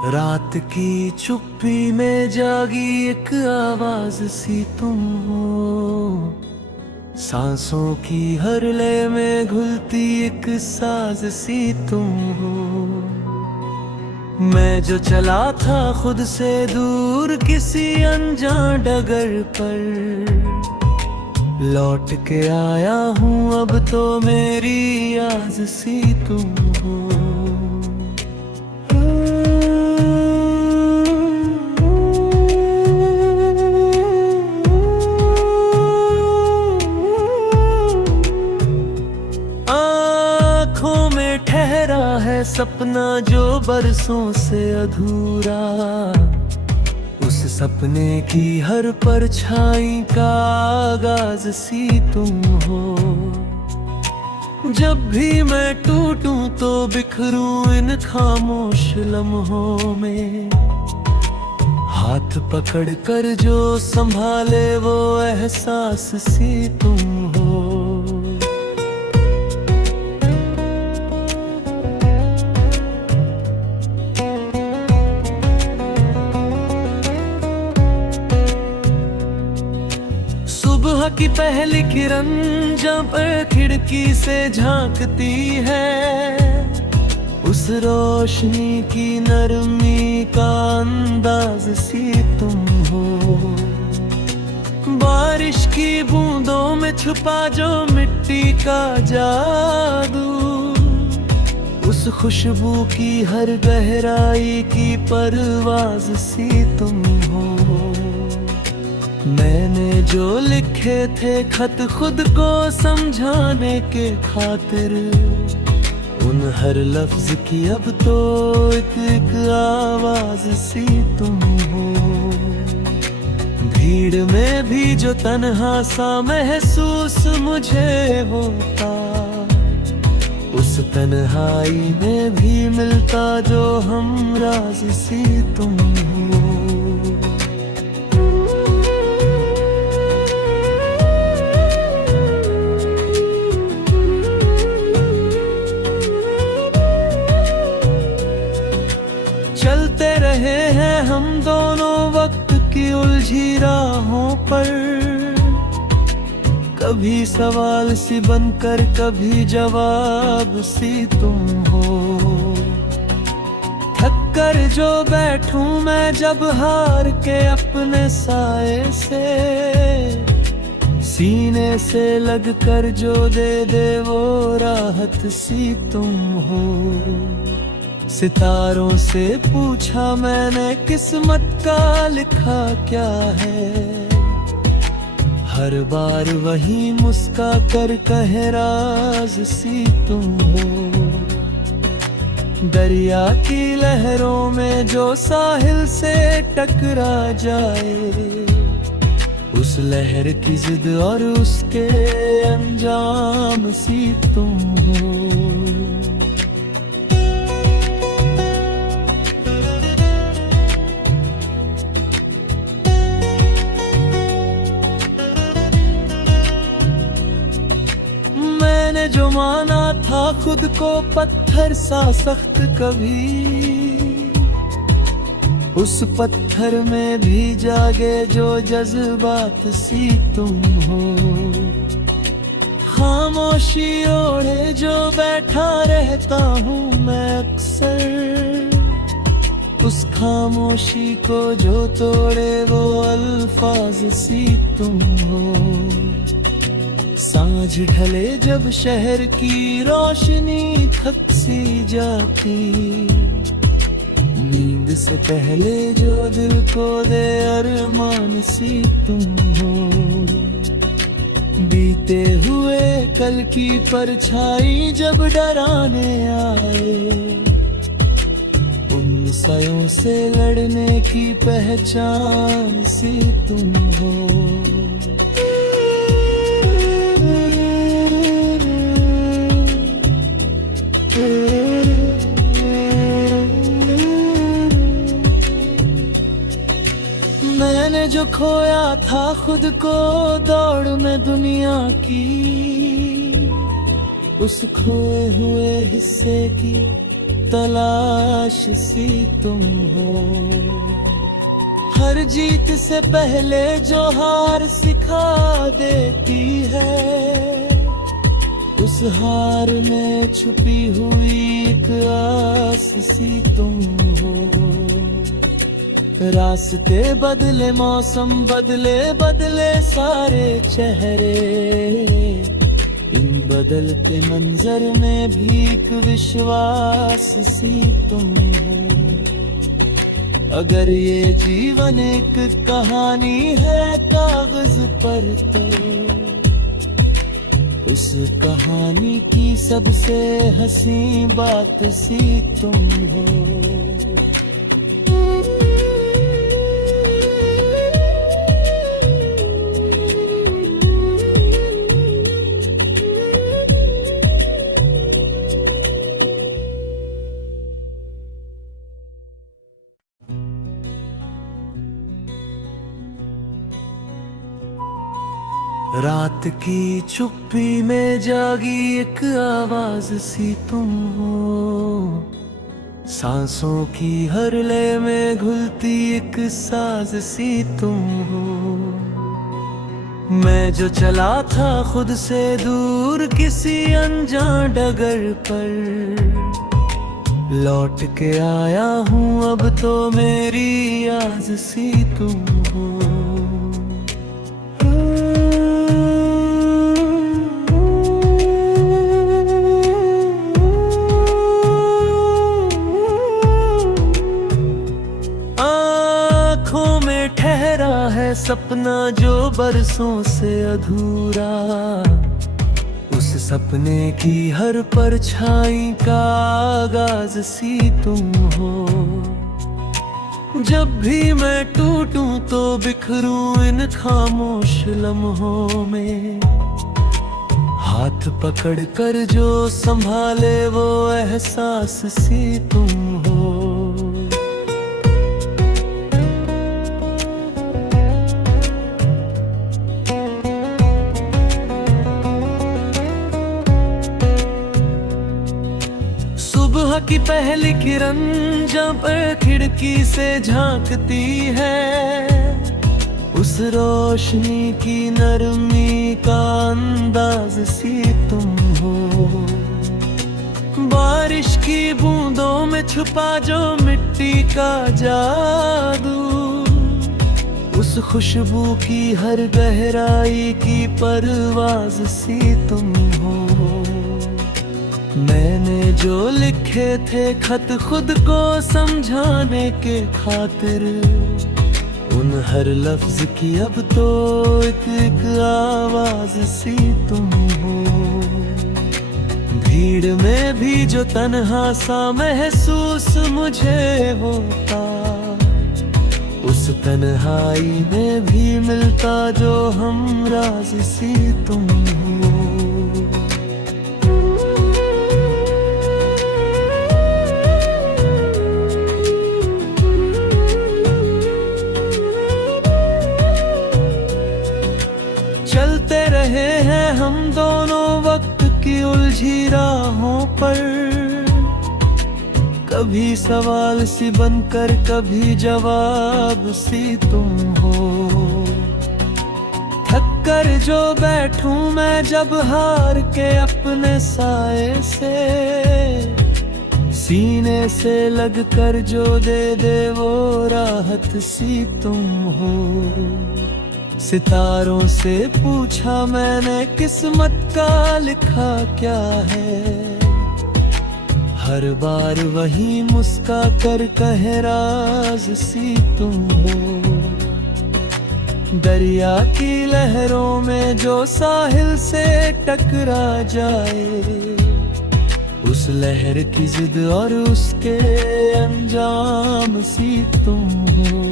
रात की चुप्पी में जागी एक आवाज सी तुम हो, सांसों की हर लय में घुलती एक साज सी तुम हो। मैं जो चला था खुद से दूर किसी अनजान डगर पर, लौट के आया हूँ अब तो मेरी आस सी तुम हो। आँखों में ठहरा है सपना जो बरसों से अधूरा, उस सपने की हर परछाई का आगाज सी तुम हो। जब भी मैं टूटूं तो बिखरूं इन खामोश लम्हों में, हाथ पकड़ कर जो संभाले वो एहसास सी तुम हो। सुबह की पहली किरण जब खिड़की से झांकती है, उस रोशनी की नरमी का अंदाज सी तुम हो। बारिश की बूंदों में छुपा जो मिट्टी का जादू, उस खुशबू की हर गहराई की परवाज सी तुम हो। मैंने जो लिखे थे खत खुद को समझाने के खातिर, उन हर लफ्ज की अब तो एक आवाज सी तुम हो। भीड़ में भी जो तन्हा सा महसूस मुझे होता, उस तन्हाई में भी मिलता जो हमराज सी तुम हो। चलते रहे हैं हम दोनों वक्त की उलझी राहों पर, कभी सवाल सी बनकर कभी जवाब सी तुम हो। थक कर जो बैठूं मैं जब हार के अपने साए से, सीने से लग कर जो दे दे वो राहत सी तुम हो। सितारों से पूछा मैंने किस्मत का लिखा क्या है, हर बार वही मुस्का कर कहे राज सी तुम हो। दरिया की लहरों में जो साहिल से टकरा जाए, उस लहर की जिद और उसके अंजाम सी तुम हो। मैंने जो माना था खुद को पत्थर सा सख्त कभी, उस पत्थर में भी जागे जो जज्बात सी तुम हो। खामोशी ओढ़े जो बैठा रहता हूँ मैं अक्सर, उस खामोशी को जो तोड़े वो अल्फाज सी तुम हो। सांझ ढले जब शहर की रोशनी थक सी जाती, नींद से पहले जो दिल को दे अरमान सी तुम हो। बीते हुए कल की परछाई जब डराने आए, उन सयों से लड़ने की पहचान सी तुम हो। मैंने जो खोया था खुद को दौड़ में दुनिया की, उस खोए हुए हिस्से की तलाश सी तुम हो। हर जीत से पहले जो हार सिखा देती है, उस हार में छुपी हुई एक आस सी तुम हो। रास्ते बदले, मौसम बदले, बदले सारे चेहरे, इन बदलते मंजर में भी एक विश्वास सी तुम हो। अगर ये जीवन एक कहानी है कागज पर, तो उस कहानी की सबसे हंसी बात सी तुम हो। रात की चुप्पी में जागी एक आवाज सी तुम हो। सांसों की हर लय में घुलती एक साज सी तुम हो। मैं जो चला था खुद से दूर किसी अनजान डगर पर, लौट के आया हूँ अब तो मेरी आस सी तुम हो। सपना जो बरसों से अधूरा, उस सपने की हर परछाई का आगाज सी तुम हो। जब भी मैं टूटूं तो बिखरूं इन खामोश लम्हों में, हाथ पकड़ कर जो संभाले वो एहसास सी तुम हो। की पहली किरण जब खिड़की से झांकती है, उस रोशनी की नरमी का अंदाज सी तुम हो। बारिश की बूंदों में छुपा जो मिट्टी का जादू, उस खुशबू की हर गहराई की परवाज सी तुम हो। मैंने जो लिखे थे खत खुद को समझाने के खातिर, उन हर लफ्ज की अब तो एक आवाज सी तुम हो। भीड़ में भी जो तन्हा सा महसूस मुझे होता, उस तन्हाई में भी मिलता जो हमराज सी तुम हो। चलते रहे हैं हम दोनों वक्त की उलझी राहों पर, कभी सवाल सी बनकर कभी जवाब सी तुम हो। थक कर जो बैठूं मैं जब हार के अपने साए से, सीने से लग कर जो दे दे वो राहत सी तुम हो। सितारों से पूछा मैंने किस्मत का लिखा क्या है, हर बार वही मुस्का कर कहे राज सी तुम हो। दरिया की लहरों में जो साहिल से टकरा जाए, उस लहर की जिद और उसके अंजाम सी तुम हो।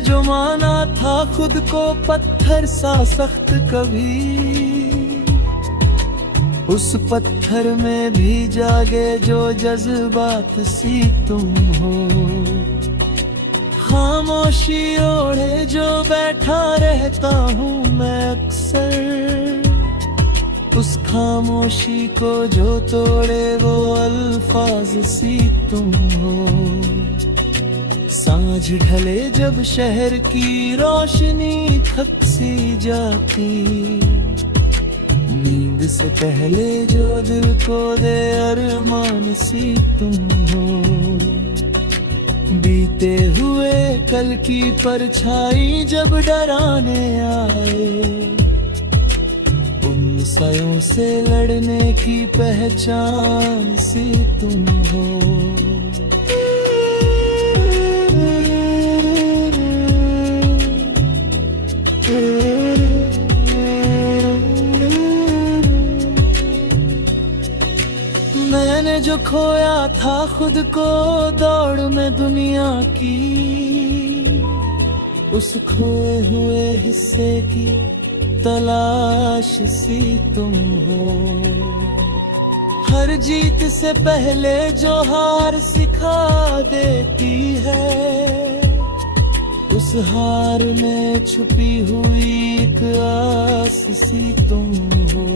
जो माना था खुद को पत्थर सा सख्त कभी, उस पत्थर में भी जागे जो जज्बात सी तुम हो। खामोशी ओढ़े जो बैठा रहता हूँ मैं अक्सर, उस खामोशी को जो तोड़े वो अल्फाज सी तुम हो। सांझ ढले जब शहर की रोशनी थक सी जाती, नींद से पहले जो दिल को दे अरमान सी तुम हो। बीते हुए कल की परछाई जब डराने आए, उन सयों से लड़ने की पहचान सी तुम हो। मैंने जो खोया था खुद को दौड़ में दुनिया की, उस खोए हुए हिस्से की तलाश सी तुम हो। हर जीत से पहले जो हार सिखा देती है, उस हार में छुपी हुई एक आस सी तुम हो।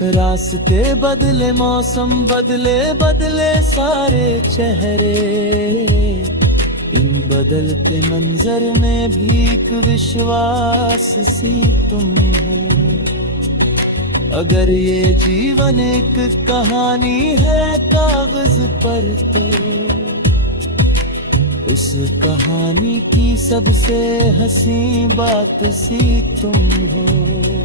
रास्ते बदले, मौसम बदले, बदले सारे चेहरे, इन बदलते मंजर में भी एक विश्वास सी तुम हो। अगर ये जीवन एक कहानी है कागज पर, तो उस कहानी की सबसे हंसी बात सी तुम हो।